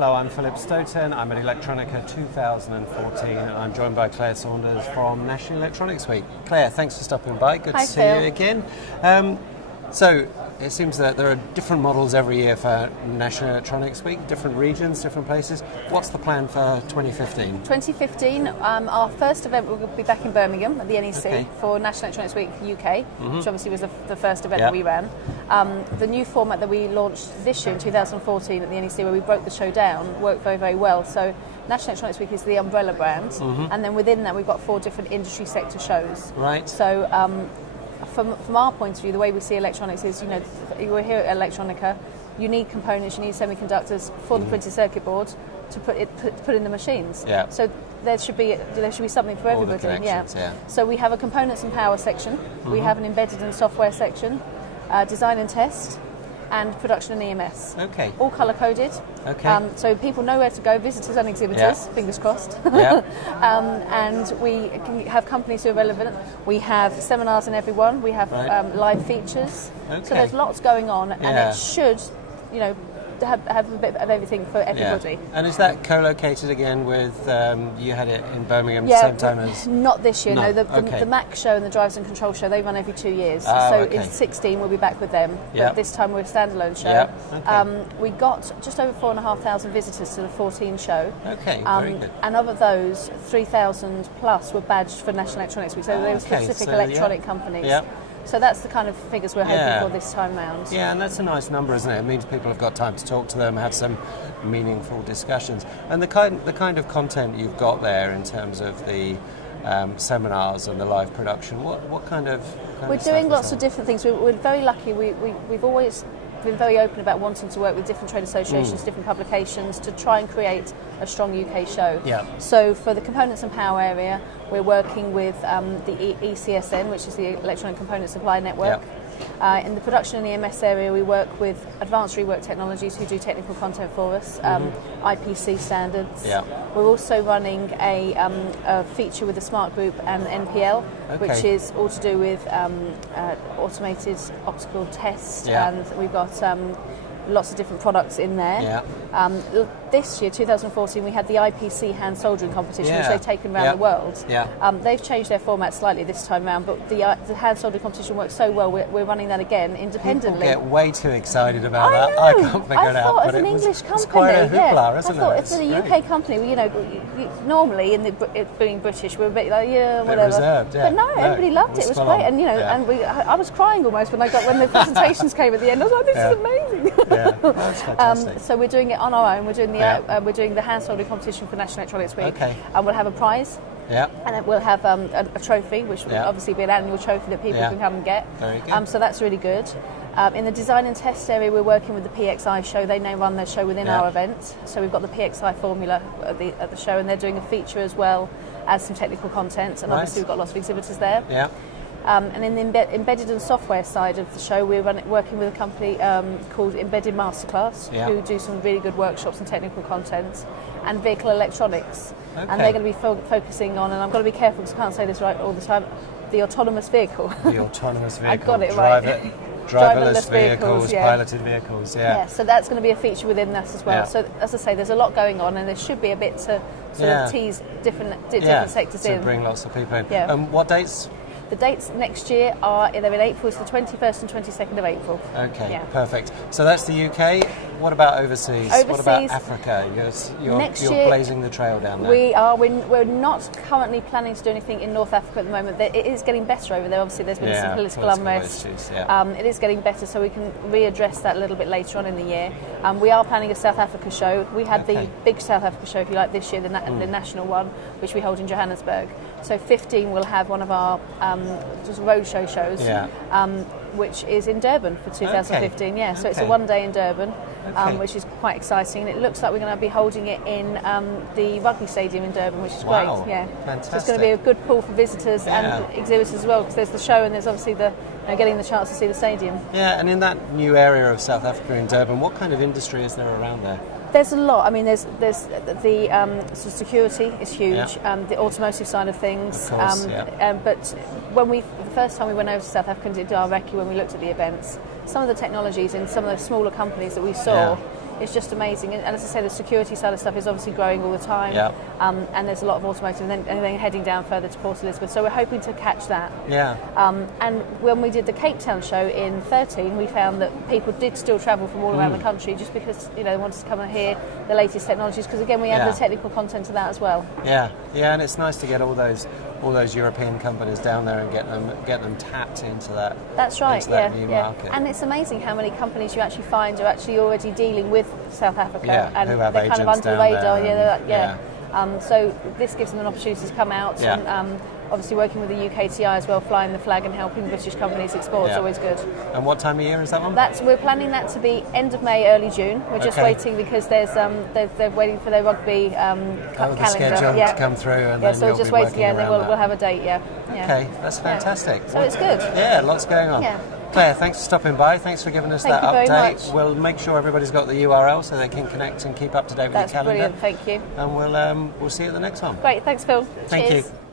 Hello, I'm Philip Stoughton. I'm at Electronica 2014 and I'm joined by Claire Suanders from National Electronics Week. Claire, thanks for stopping by. Good Hi, to see Phil. you again. So it seems that there are different models every year for National Electronics Week, different regions, different places. What's the plan for 2015? 2015, our first event will be back in Birmingham at the NEC for National Electronics Week UK, which obviously was the first event that we ran. The new format that we launched this year in 2014 at the NEC, where we broke the show down, worked very, very well. So National Electronics Week is the umbrella brand, and then within that we've got 4 different industry sector shows. Right. So from our point of view, the way we see electronics is, we're here at Electronica, you need components, you need semiconductors for the printed circuit board to put in the machines. Yeah. So there should be something for All the everybody. connections, So we have a components and power section, we have an embedded and software section, design and test, and production and EMS. Okay. All colour coded. Okay. So people know where to go, visitors and exhibitors, fingers crossed. Yeah. And we can have companies who are relevant. We have seminars in everyone. We have live features. Okay. So there's lots going on, and it should, have a bit of everything for everybody. Yeah. And is that co-located again with, you had it in Birmingham at the same time as? Not this year, no. The Okay. Mac show and the Drives and Control show, they run every 2 years. In 16 we'll be back with them, but this time we're a standalone show. Yep. Okay. We got just over 4,500 visitors to the 14 show. Okay, very good. And of those, 3,000 plus were badged for National Electronics Week, so they were specific electronic companies. Yep. So that's the kind of figures we're hoping for this time round. Yeah, and that's a nice number, isn't it? It means people have got time to talk to them, have some meaningful discussions. And the kind of content you've got there in terms of the seminars and the live production, what kind of We're doing lots of different things. We're very lucky. We've always been very open about wanting to work with different trade associations, different publications, to try and create a strong UK show. Yeah. So for the components and power area, we're working with the ECSN, which is the Electronic Component Supply Network. In the production and EMS area, we work with Advanced Rework Technologies, who do technical content for us, IPC standards. Yeah. We're also running a feature with the Smart Group and NPL, which is all to do with automated optical test, and we've got lots of different products in there. This year, 2014, we had the IPC hand soldering competition, which they've taken around the world. They've changed their format slightly this time around, but the hand soldering competition works so well, we're running that again independently. People get way too excited about that. I can't figure it out. I thought as an English company, it's quite a hoopla, isn't it? I thought if it's a UK company, normally it being British, we're a bit like, whatever. Reserved, But no, everybody loved it. It was great, and I was crying almost when the presentations came at the end. I was like, this is amazing. That's fantastic. So we're doing it on our own. We're doing the hand soldering competition for National Electronics Week, and we'll have a prize. And then we'll have a trophy, which will obviously be an annual trophy that people can come and get. Very good. So that's really good. In the design and test area, we're working with the PXI show. They now run their show within our event. So we've got the PXI formula at the show, and they're doing a feature as well as some technical content. And obviously we've got lots of exhibitors there. And in the embedded and software side of the show, we're working with a company called Embedded Masterclass, who do some really good workshops and technical content, and vehicle electronics. And they're going to be focusing on, and I've got to be careful because I can't say this right all the time, the autonomous vehicle. The autonomous vehicle. I got it right. Driverless vehicles, piloted vehicles, so that's going to be a feature within that as well. So as I say, there's a lot going on, and there should be a bit to sort of tease different sectors in. To bring lots of people in. What dates? The dates next year are they're in April. It's the 21st and 22nd of April. Okay, perfect. So that's the UK. What about overseas? What about Africa? You're blazing the trail down there. We are. We're not currently planning to do anything in North Africa at the moment. It is getting better over there. Obviously, there's been some political unrest. Issues, it is getting better, so we can readdress that a little bit later on in the year. We are planning a South Africa show. We had the big South Africa show, if you like, this year, the national one, which we hold in Johannesburg. So 15 we'll have one of our just roadshow shows, which is in Durban for 2015. So it's a one-day in Durban, which is quite exciting. And it looks like we're going to be holding it in the rugby stadium in Durban, which is great. Fantastic. So it's going to be a good pull for visitors and exhibitors as well, because there's the show and there's obviously the getting the chance to see the stadium. And in that new area of South Africa in Durban, what kind of industry is there around there? There's a lot. I mean, there's the so security is huge. The automotive side of things. Of course, but when the first time we went over to South Africa and did our recce, when we looked at the events, some of the technologies in some of the smaller companies that we saw, is just amazing. And as I say, the security side of stuff is obviously growing all the time. Yeah. And there's a lot of automotive, and then heading down further to Port Elizabeth. So we're hoping to catch that. Yeah. And when we did the Cape Town show in 2013, we found that people did still travel from all around the country just because they wanted to come and hear the latest technologies. Because again, we have the technical content of that as well. Yeah, and it's nice to get all those European companies down there and get them tapped into that. That's right. Into that new market. And it's amazing how many companies you actually find are actually already dealing with South Africa, and who have they're kind of agents under the down radar. there So this gives them an opportunity to come out and. Obviously working with the UKTI as well, flying the flag and helping British companies export is always good. And what time of year is that one? We're planning that to be end of May, early June. We're just waiting because there's they're waiting for their rugby calendar. The schedule to come through, and then so you'll we're just be waiting. And then we'll have a date. Okay, that's fantastic. So it's good. Yeah, lots going on. Yeah. Claire, thanks for stopping by. Thanks for giving us that update. Very much. We'll make sure everybody's got the URL so they can connect and keep up to date with your calendar. That's brilliant. Thank you. And we'll see you at the next one. Great. Thanks, Phil. Thank Cheers. you.